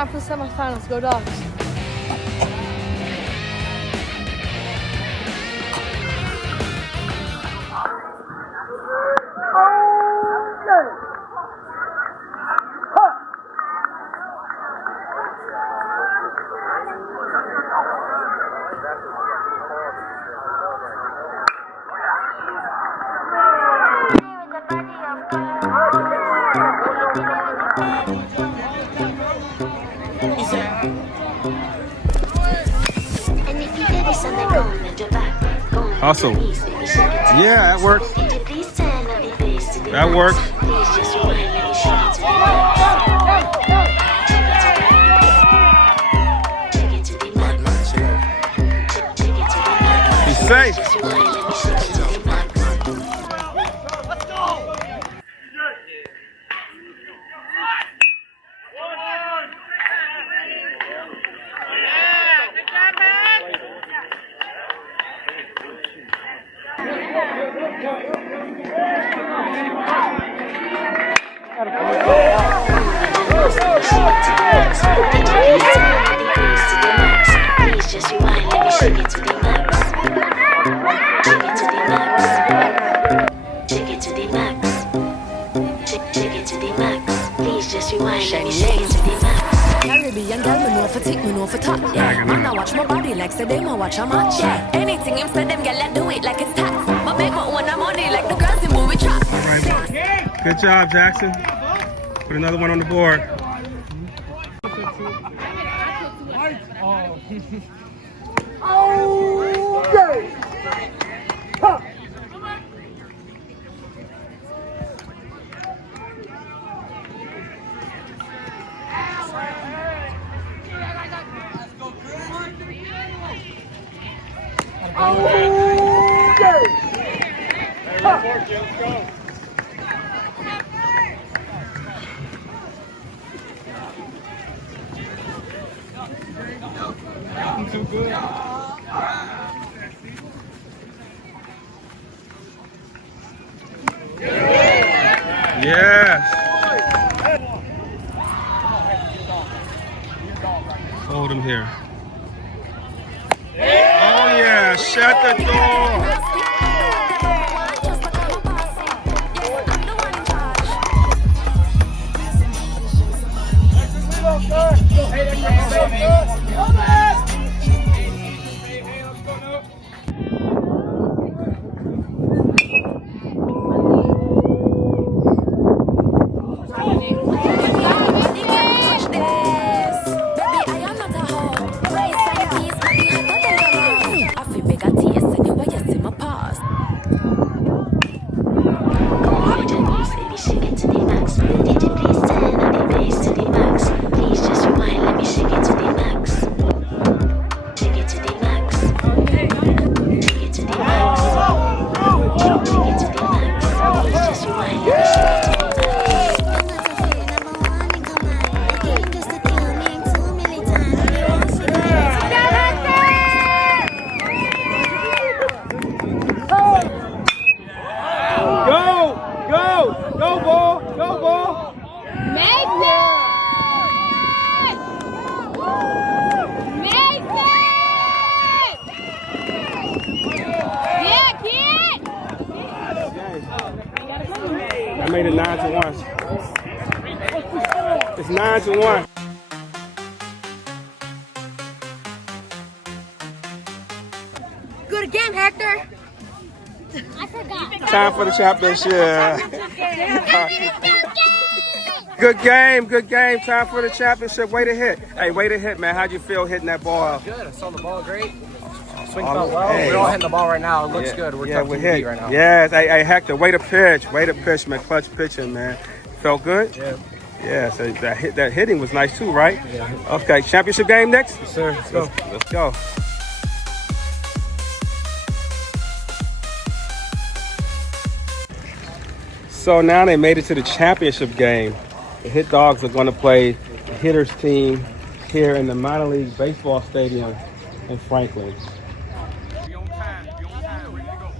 Time for the semifinals. Go Dogs. Awesome. Yeah, that works. That works. He's safe. Caribbean girl, me know for tick, me know for top. Yeah, man, I watch my body like say they ma watch a match. Yeah, anything him say them girl, I do it like it's tax. But make my own money like the girls in movie trap. Good job, Jackson. Put another one on the board. Too good. Yes. Hold him here. Oh yeah, shut the door. I made it 9-1. It's 9-1. Good game, Hector. I forgot. Time for the championship. Good game, good game. Time for the championship. Way to hit. Hey, way to hit, man. How'd you feel hitting that ball? Good. I saw the ball great. Swing felt well. Hey. We're all hitting the ball right now. It looks good. We're tough to beat right now. Yes. Hey, Hector, way to pitch. Way to pitch, man. Clutch pitching, man. Felt good? Yeah. Yeah, so that hitting was nice too, right? Yeah. Okay, championship game next? Yes, sir. Let's go. Let's go. So now they made it to the championship game. The Hit Dogs are going to play the Hitters team here in the minor league baseball stadium in Franklin. Be on time, ready to go.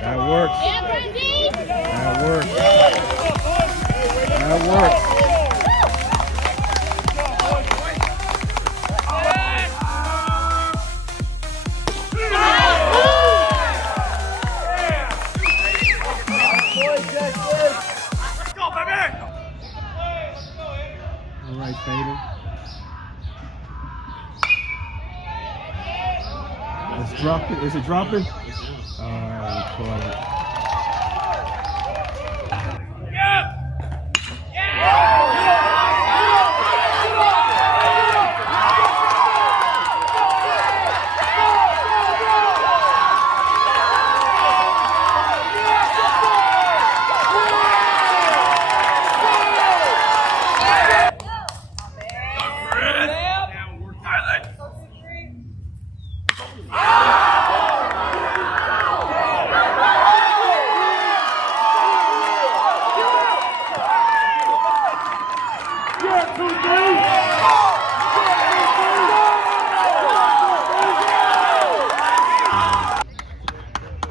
That works. That works. That works. All right, Faden. It's dropping. Is it dropping? All right, caught it.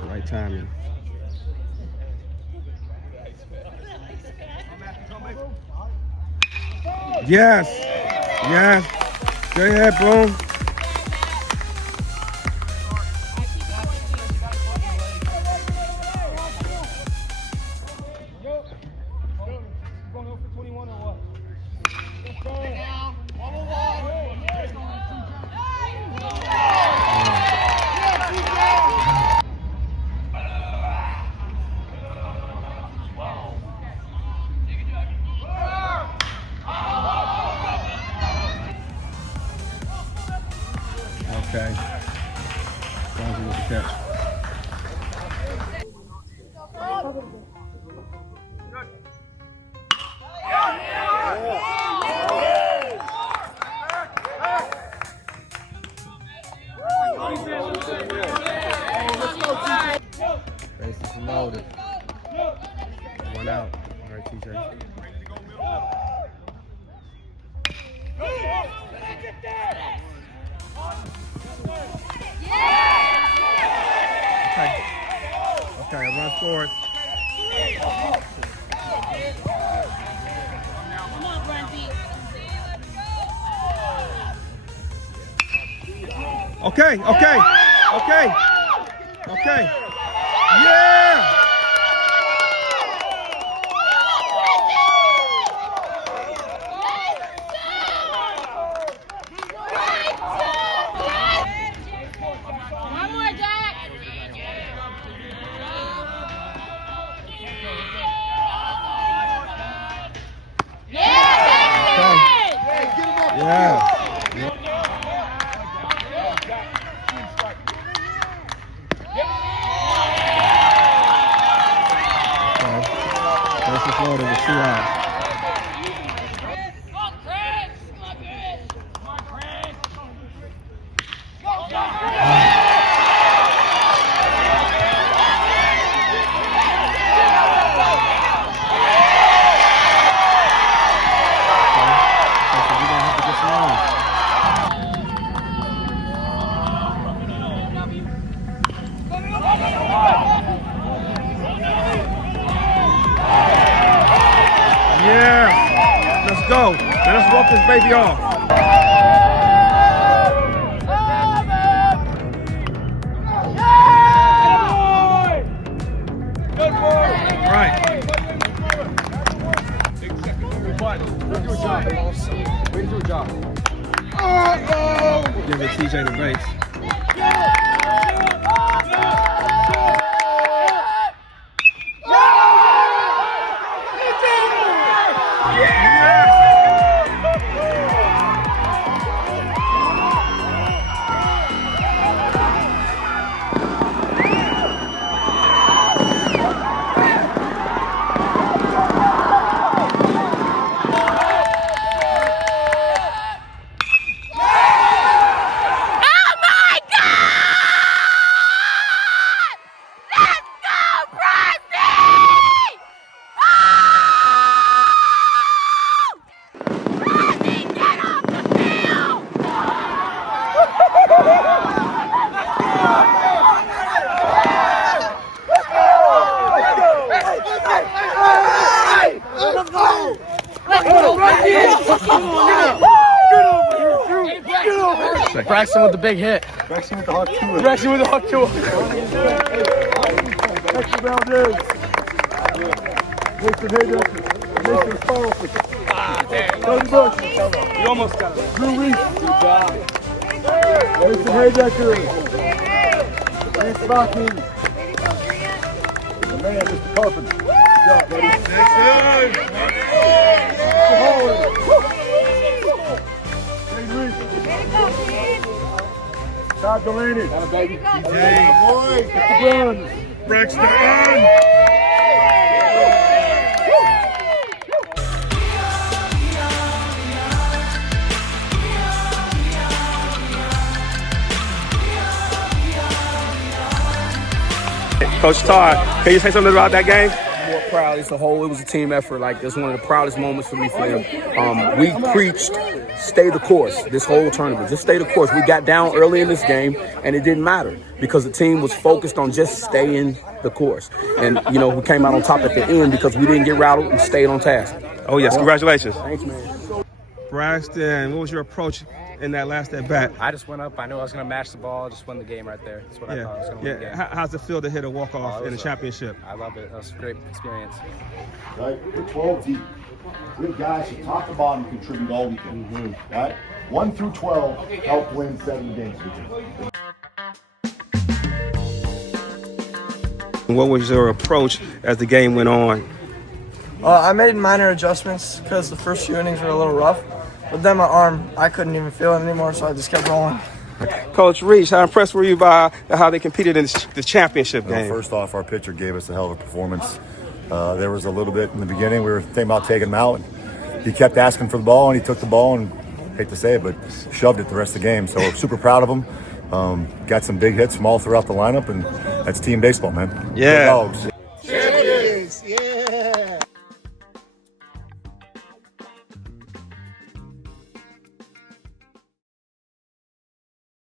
Right timing. Yes. Yes. Go ahead, Boom. Okay. Fonzie with the catch. Bases loaded. One out. All right, TJ. Okay, run forward. Okay. Yeah! One more, Jack. Yeah. Versus Florida with 2 outs. Yeah, let's go. Now let's walk this baby off. Right. Way to do a job. Give it TJ the base. Braxton with the big hit. Braxton with the hawk two. Braxton with the hawk two. Extra Valdez. Mason Hayden. Mason Carlson. Tony Bush. You almost got it. Drew Reesh. Good job. Mason Haydecker. Lance Rocky. The man, Mr. Carpenter. Good job, buddy. Mr. Holland. Jade Reese. Todd Delaney. Baby. Boy. Mr. Brown. Braxton. Coach Todd, can you say something about that game? More proud. It was a team effort. Like, this one of the proudest moments for me for them. We preached stay the course this whole tournament. Just stay the course. We got down early in this game, and it didn't matter because the team was focused on just staying the course. And, you know, we came out on top at the end because we didn't get rattled and stayed on task. Oh, yes. Congratulations. Thanks, man. Braxton, what was your approach in that last at bat? I just went up. I knew I was going to match the ball. Just win the game right there. That's what I thought I was going to win the game. How's it feel to hit a walk-off in the championship? I love it. That was a great experience. Right, we're 12 deep. We have guys who top to bottom contribute all weekend. Right, 1 through 12 help win 7 games. What was your approach as the game went on? I made minor adjustments because the first few innings were a little rough. But then my arm, I couldn't even feel it anymore, so I just kept rolling. Coach Reesh, how impressed were you by how they competed in the championship game? First off, our pitcher gave us a hell of a performance. There was a little bit in the beginning. We were thinking about taking him out. He kept asking for the ball, and he took the ball, and hate to say it, but shoved it the rest of the game. So we're super proud of him. Got some big hits from all throughout the lineup, and that's team baseball, man. Yeah, Dogs.